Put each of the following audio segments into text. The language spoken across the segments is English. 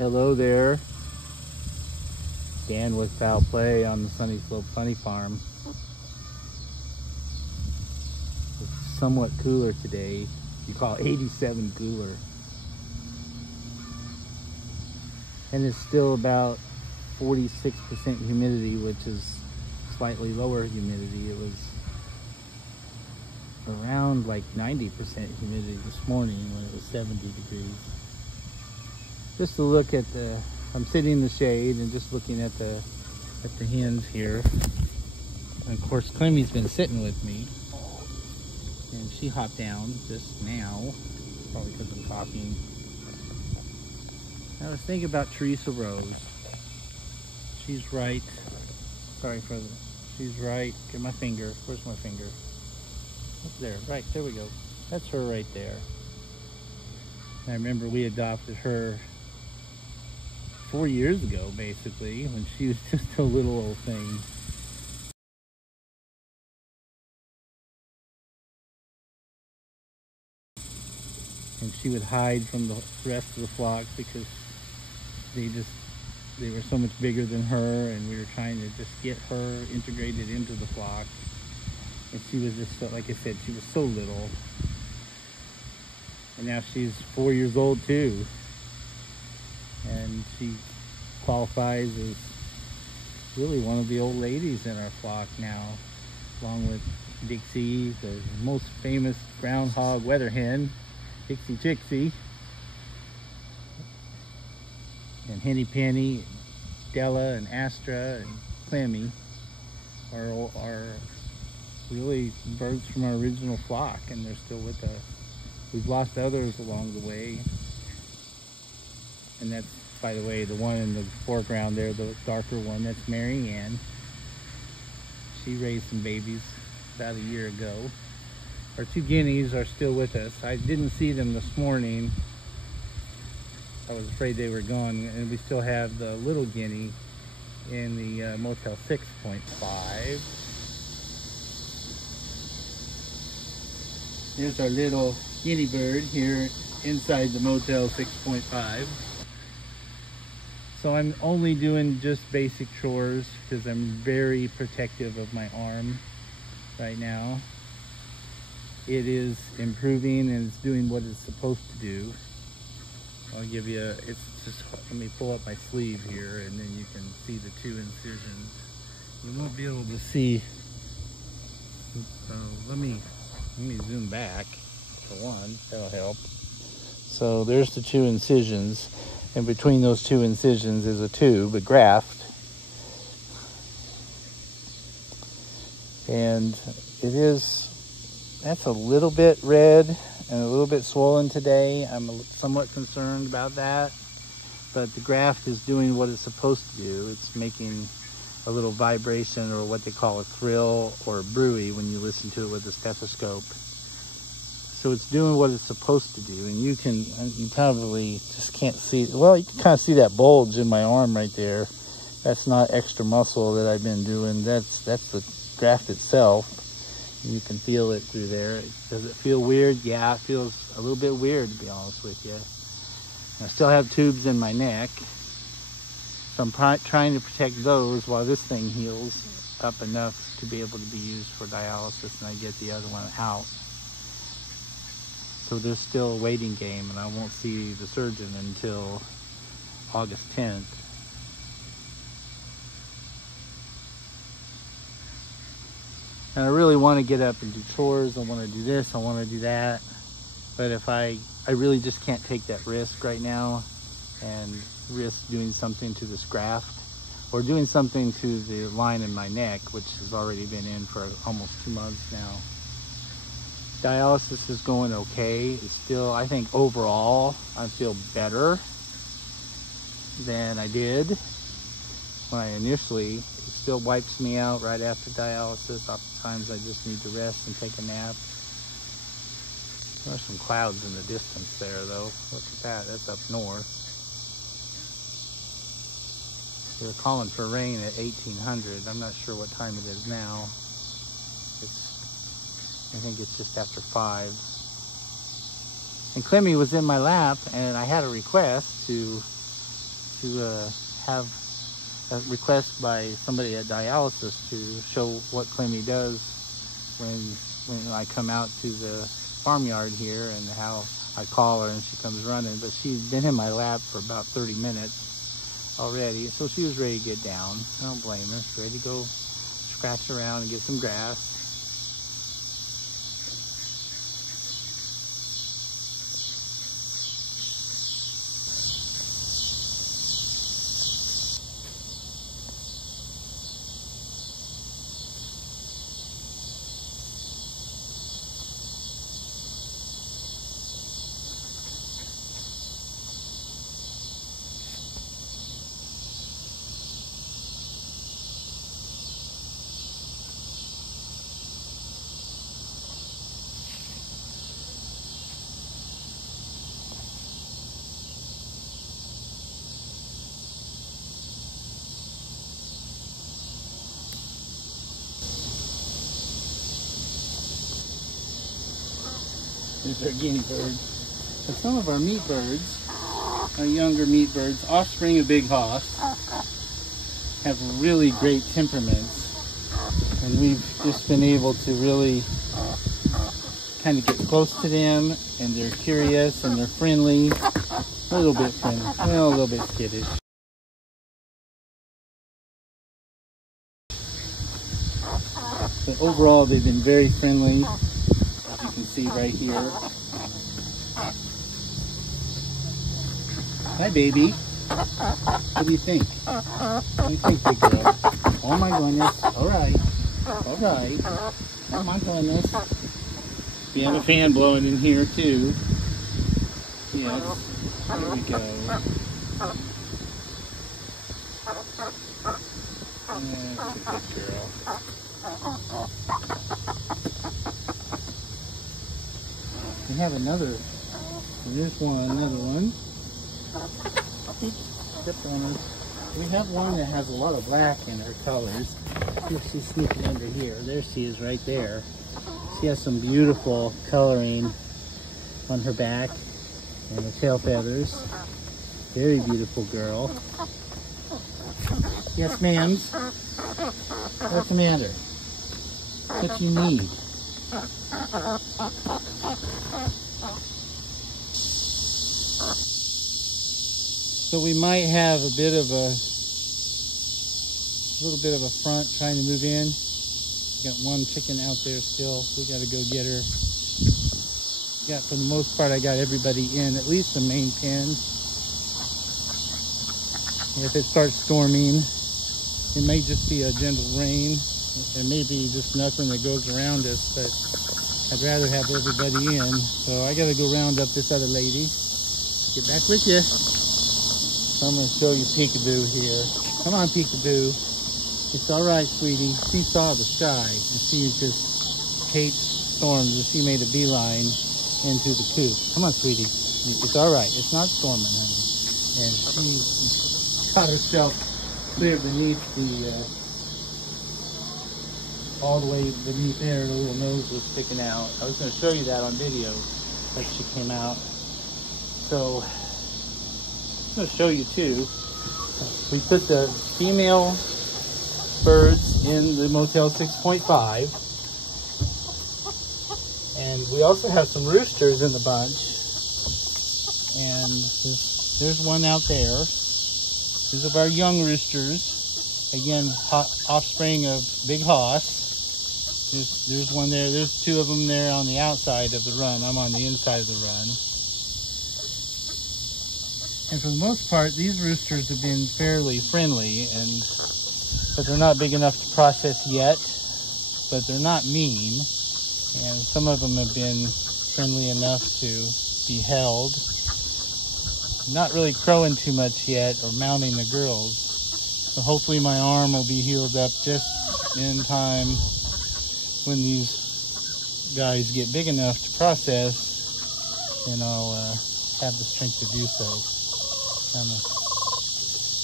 Hello there. Dan with Foul Play on the Sunny Slope Funny Farm. It's somewhat cooler today. You call 87 cooler. And it's still about 46% humidity, which is slightly lower humidity. It was around like 90% humidity this morning when it was 70 degrees. Just to look at I'm sitting in the shade and just looking at the hens here. And of course, Clemmy's been sitting with me, and she hopped down just now, probably because I'm talking. I was thinking about Teresa Rose. She's right. Sorry for the. She's right. Get my finger. Where's my finger? Up there. Right. There we go. That's her right there. I remember we adopted her 4 years ago, basically, when she was just a little old thing. And she would hide from the rest of the flock because they were so much bigger than her, and we were trying to just get her integrated into the flock. And she was just, like I said, she was so little. And now she's 4 years old too. And she qualifies as really one of the old ladies in our flock now, along with Dixie, the most famous groundhog weather hen, Dixie Chixie, and Henny Penny, Della, and Astra, and Clemmy are really birds from our original flock, and they're still with us. We've lost others along the way, and that's, by the way, the one in the foreground there, the darker one, that's Mary Ann. She raised some babies about a year ago. Our two guineas are still with us. I didn't see them this morning. I was afraid they were gone, and we still have the little guinea in the Motel 6.5. There's our little guinea bird here inside the Motel 6.5. So I'm only doing just basic chores because I'm very protective of my arm right now. It is improving and it's doing what it's supposed to do. I'll give you let me pull up my sleeve here, and then you can see the two incisions. You won't be able to see. Let me zoom back for one, that'll help. So there's the two incisions, and between those two incisions is a tube, a graft. And that's a little bit red and a little bit swollen today. I'm somewhat concerned about that, but the graft is doing what it's supposed to do. It's making a little vibration, or what they call a thrill or a bruit when you listen to it with a stethoscope. So it's doing what it's supposed to do, and you probably just can't see, well, you can kind of see that bulge in my arm right there. That's not extra muscle that I've been doing. That's the graft itself. You can feel it through there. Does it feel weird? Yeah, it feels a little bit weird, to be honest with you. I still have tubes in my neck, so I'm trying to protect those while this thing heals up enough to be able to be used for dialysis, and I get the other one out. So there's still a waiting game, and I won't see the surgeon until August 10th. And I really want to get up and do chores. I want to do this, I want to do that. But if I really just can't take that risk right now, and risk doing something to this graft, or doing something to the line in my neck, which has already been in for almost 2 months now. Dialysis is going okay. It's still, I think overall, I feel better than I did when I initially. It still wipes me out right after dialysis. Oftentimes I just need to rest and take a nap. There's some clouds in the distance there though. Look at that, that's up north. They're calling for rain at 1800. I'm not sure what time it is now. I think it's just after 5. And Clemmy was in my lap, and I had a request to to have a request by somebody at dialysis to show what Clemmy does when I come out to the farmyard here, and how I call her and she comes running. But she's been in my lap for about 30 minutes already, so she was ready to get down. I don't blame her. She's ready to go scratch around and get some grass. These are guinea birds. But some of our meat birds, our younger meat birds, offspring of big hoss, have really great temperaments. And we've just been able to really kind of get close to them, and they're curious and they're friendly. A little bit friendly, well, a little bit skittish. But overall, they've been very friendly. You can see right here. Hi, baby. What do you think? What do you think, big girl? Oh my goodness. All right. All right. Oh my goodness. We have a fan blowing in here too. Yes. Here we go. That's a good girl. We have another. There's another one. Stepped on her. We have one that has a lot of black in her colors. Here, she's sneaking under here. There she is, right there. She has some beautiful coloring on her back and the tail feathers. Very beautiful girl. Yes, ma'am. What's the matter? What you need? So we might have a little bit of a front trying to move in. Got one chicken out there still. We got to go get her. For the most part, I got everybody in, at least the main pen. If it starts storming, it may just be a gentle rain. It may be just nothing that goes around us, but I'd rather have everybody in. So I got to go round up this other lady. Get back with you. So I'm going to show you Peekaboo here. Come on, Peekaboo. It's all right, sweetie. She saw the sky, and she just hates storms, and she made a beeline into the coop. Come on, sweetie. It's all right. It's not storming, honey. And she got herself clear beneath the, all the way beneath there. The little nose was sticking out. I was going to show you that on video, but she came out. So I'm going to show you too. We put the female birds in the Motel 6.5, and we also have some roosters in the bunch. And there's one out there. These are our young roosters. Again, offspring of big hoss. There's one there. There's two of them there on the outside of the run. I'm on the inside of the run. And for the most part, these roosters have been fairly friendly, but they're not big enough to process yet, but they're not mean. And some of them have been friendly enough to be held. Not really crowing too much yet or mounting the girls. So hopefully my arm will be healed up just in time when these guys get big enough to process, and I'll have the strength to do so.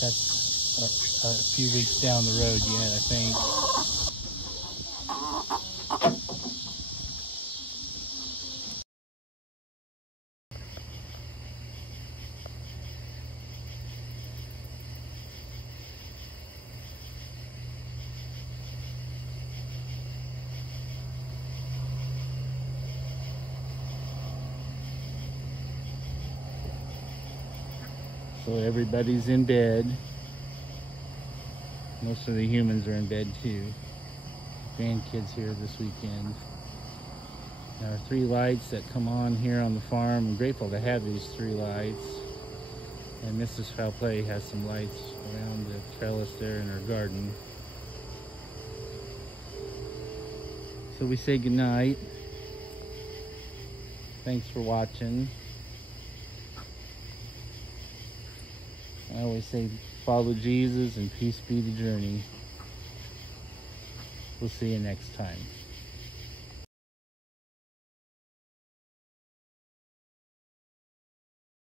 That's a few weeks down the road yet, I think. So everybody's in bed. Most of the humans are in bed too. Grandkids here this weekend. There are 3 lights that come on here on the farm. I'm grateful to have these 3 lights. And Mrs. Foul Play has some lights around the trellis there in her garden. So we say goodnight. Thanks for watching. I always say follow Jesus and peace be the journey. We'll see you next time.